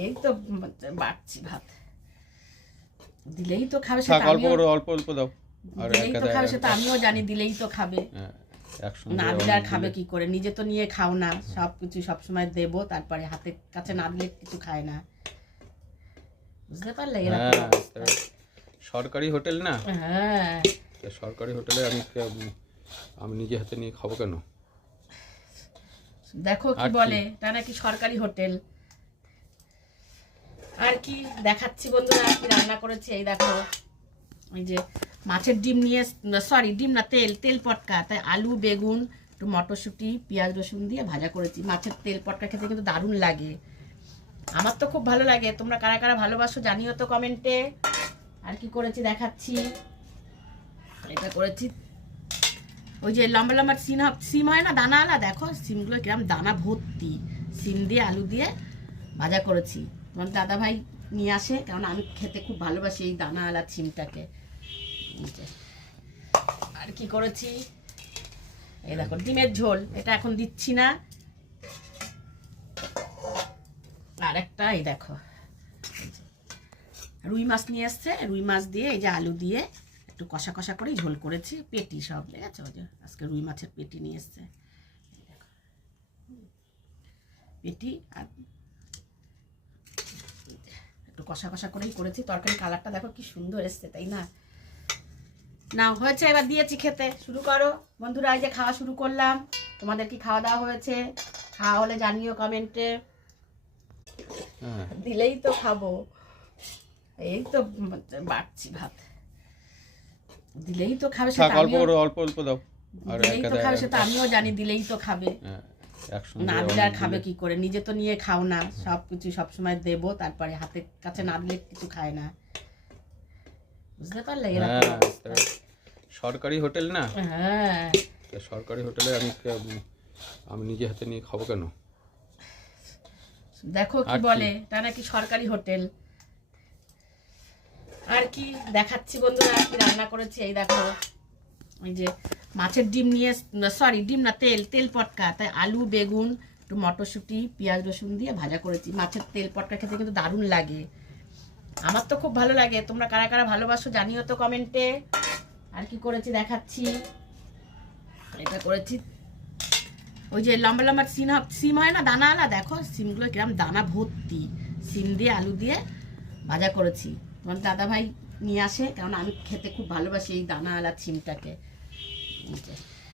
এই তো বাড়ছি ভাত, দিলেই তো খাবে, থাক, অল্প করে অল্প অল্প দাও। আর দিলেই তো খাবে, সেটা আমিও জানি, দিলেই তো খাবে, একসঙ্গে না দিলে আর খাবে কি করে? নিজে তো নিয়ে খাও না, সব কিছু সবসময় দেবো, তারপরে হাতের কাছে না দিলে কিছু খায় না, বুঝতে পারলে? এরকম অবস্থা। সরকারি হোটেল না, হ্যাঁ সরকারি হোটেলে আমি নিজে হাতে নিয়ে খাবো কেন? দেখো কি বলে, এটা নাকি সরকারি হোটেল। আর কি দেখাচ্ছি বন্ধুরা, কি রান্না করেছে, এই দেখো, ওই যে মাছের ডিম নিয়ে, সরি ডিম না, তেল পটকা, তাই আলু বেগুন একটু মটরশুঁটি পেঁয়াজ রসুন দিয়ে ভাজা করেছি। মাছের তেল পটকা খেতে কিন্তু দারুণ লাগে, আমার তো খুব ভালো লাগে। তোমরা কারা কারা ভালোবাসো জানিও তো কমেন্টে। আর কি করেছি দেখাচ্ছি, এটা করেছি ওই যে লম্বা লম্বা সিম হয় না দানাওয়ালা, দেখো সিমগুলো কিরম দানা ভর্তি, সিম দিয়ে আলু দিয়ে ভাজা করেছি। তোমার দাদা ভাই নিয়ে আসে, কারণ আমি খেতে খুব ভালোবাসি এই দানাওয়ালা সিমটাকে। আর কি করেছি, এই দেখো ডিমের ঝোল, এটা এখন দিচ্ছি না। আর একটা এই দেখো রুই মাছ নিয়ে এসছে, রুই মাছ দিয়ে এই যে আলু দিয়ে একটু কষা কষা করেই ঝোল করেছি। পেটি সব লেগেছে, ওই যে আজকে রুই মাছের পেটি নিয়ে এসছে, পেটি আর একটু কষা কষা করেই করেছি। তরকারি কালারটা দেখো কি সুন্দর এসছে, তাই না? না হয়েছে, এবার দিয়েছি খেতে, শুরু করো বন্ধুরা। এই যে খাওয়া শুরু করলাম, তোমাদের কি খাওয়া দাওয়া হয়েছে? খাওয়া হলে জানিও কমেন্টে, দিলেই তো খাবো। এই তো বাড়ছি ভাত, দিলেই তো খাবে, থাক, অল্প করে অল্প অল্প দাও। আর দিলেই তো খাবে, সেটা আমিও জানি, দিলেই তো খাবে, না দিলে আর খাবে কি করে? নিজে তো নিয়ে খাও না, সব কিছু সবসময় দেবো, তারপরে হাতের কাছে না দিলে কিছু খায় না, বুঝতে পারলে? এরকম অবস্থা। সরকারি হোটেল না, হ্যাঁ সরকারি হোটেলে আমি নিজে হাতে নিয়ে খাবো কেন? দেখো কি বলে, এটা নাকি সরকারি হোটেল। আর কি দেখাচ্ছি বন্ধুরা, কি রান্না করেছে, এই দেখো, ওই যে মাছের ডিম নিয়ে, সরি ডিম না, তেল পটকা, তাই আলু বেগুন একটু মটরশুঁটি পেঁয়াজ রসুন দিয়ে ভাজা করেছি। মাছের তেল পটকা খেতে কিন্তু দারুণ লাগে, আমার তো খুব ভালো লাগে। তোমরা কারা কারা ভালোবাসো জানিও তো কমেন্টে। আর কি করেছি দেখাচ্ছি, এটা করেছি ওই যে লম্বা লম্বা সিম হয় না দানাওয়ালা, দেখো সিমগুলো কিরম দানা ভর্তি, সিম দিয়ে আলু দিয়ে ভাজা করেছি। তোমার দাদা ভাই নিয়ে আসে, কারণ আমি খেতে খুব ভালোবাসি এই দানাওয়ালা সিমটাকে।